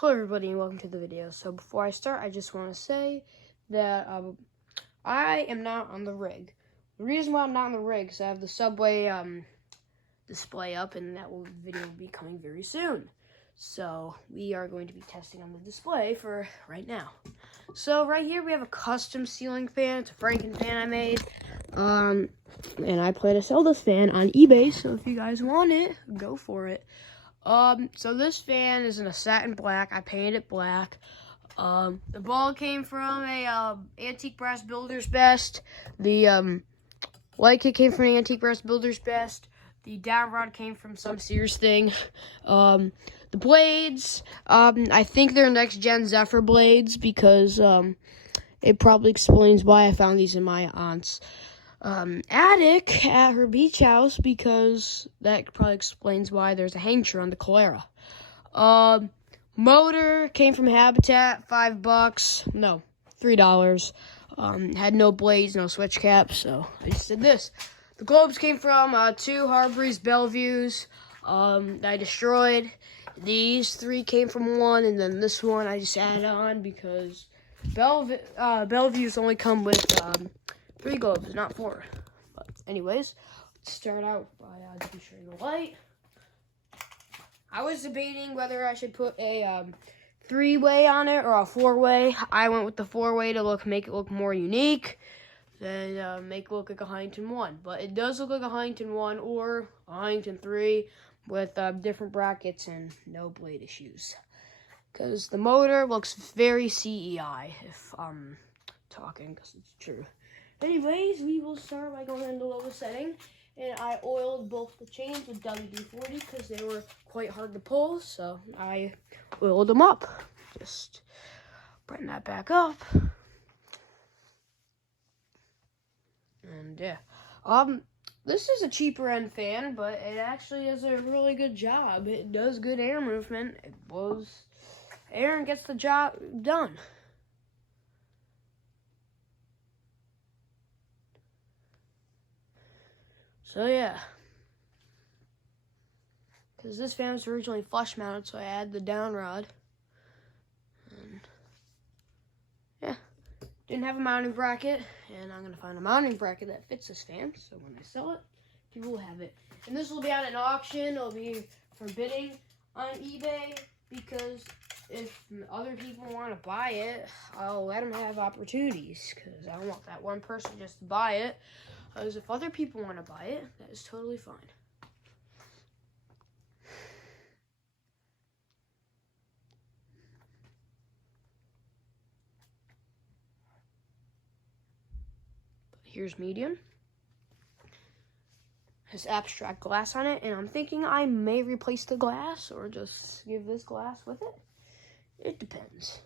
Hello everybody and welcome to the video. So before I start, I just want to say that I am not on the rig. The reason why I'm not on the rig is I have the Subway display up, and that video will be coming very soon. So we are going to be testing on the display for right now. So right here we have a custom ceiling fan. It's a Franken fan I made. And I plan to sell this fan on eBay, so if you guys want it, go for it. So this fan is in a satin black. I painted it black. The ball came from a antique brass builder's best. The light kit came from an antique brass builder's best. The down rod came from some Sears thing. The blades, I think they're next gen Zephyr blades because it probably explains why I found these in my aunt's attic at her beach house, because that probably explains why there's a hang tree on the Calera. Motor came from Habitat, $5. No, $3. Had no blades, no switch caps, so I just did this. The globes came from 2 Harbury's Bellevues that I destroyed. These 3 came from 1, and then this one I just added on because Bellevues only come with 3 globes, not 4. But anyways, let's start out by demonstrating the light. I was debating whether I should put a 3-way on it or a 4-way. I went with the 4-way to make it look more unique than make it look like a Huntington 1. But it does look like a Huntington 1 or a Huntington 3 with different brackets and no blade issues. Because the motor looks very CEI, if I'm talking, because it's true. Anyways, we will start by going into the lowest setting, and I oiled both the chains with WD-40 because they were quite hard to pull, so I oiled them up. Just bring that back up, and yeah, this is a cheaper end fan, but it actually does a really good job. It does good air movement. It blows air and gets the job done. So yeah, because this fan was originally flush mounted, so I added the down rod. And yeah, didn't have a mounting bracket, and I'm gonna find a mounting bracket that fits this fan. So when I sell it, people will have it. And this will be at an auction. It'll be for bidding on eBay, because if other people want to buy it, I'll let them have opportunities, because I don't want that one person just to buy it. Because if other people want to buy it, that is totally fine. But here's medium. Has abstract glass on it, and I'm thinking I may replace the glass or just give this glass with it. It depends.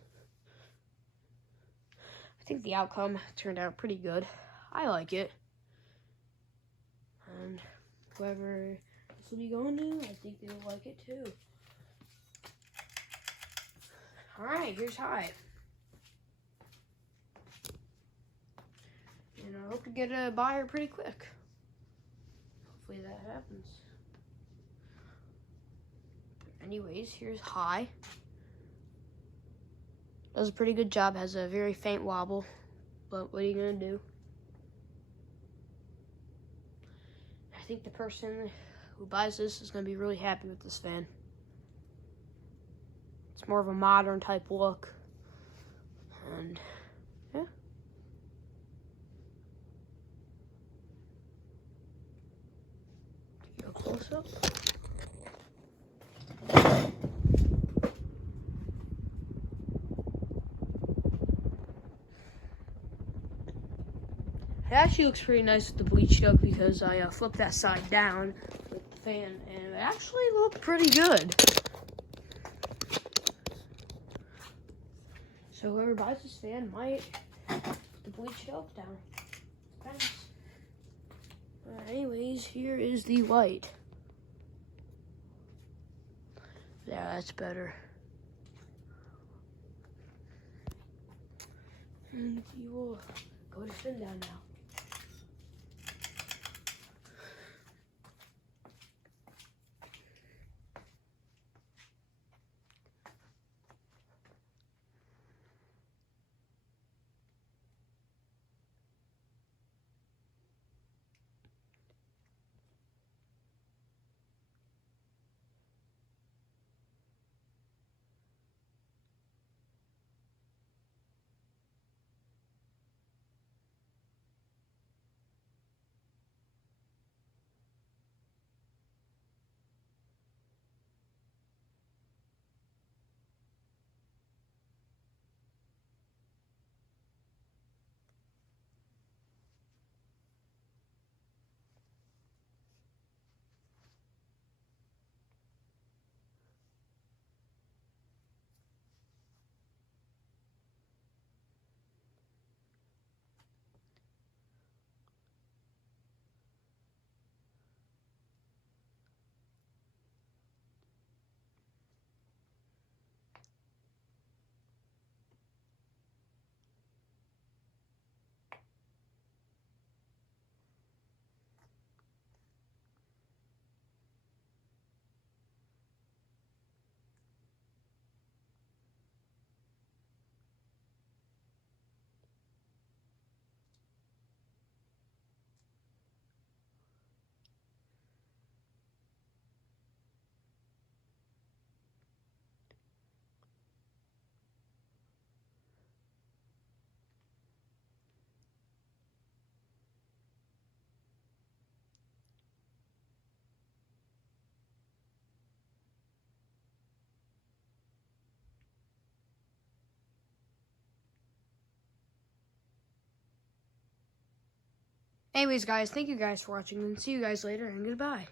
I think the outcome turned out pretty good. I like it. And whoever this will be going to, I think they will like it too. Alright, here's high. And I hope to get a buyer pretty quick. Hopefully that happens. But anyways, here's high. Does a pretty good job, has a very faint wobble, but what are you gonna do? I think the person who buys this is going to be really happy with this fan. It's more of a modern type look. And yeah. Go close up. It actually looks pretty nice with the bleach yoke, because I flipped that side down with the fan, and it actually looked pretty good. So whoever buys this fan might put the bleach yoke down. Depends. Anyways, here is the light. Yeah, that's better. And you will go to spin down now. Anyways, guys, thank you guys for watching, and see you guys later, and goodbye.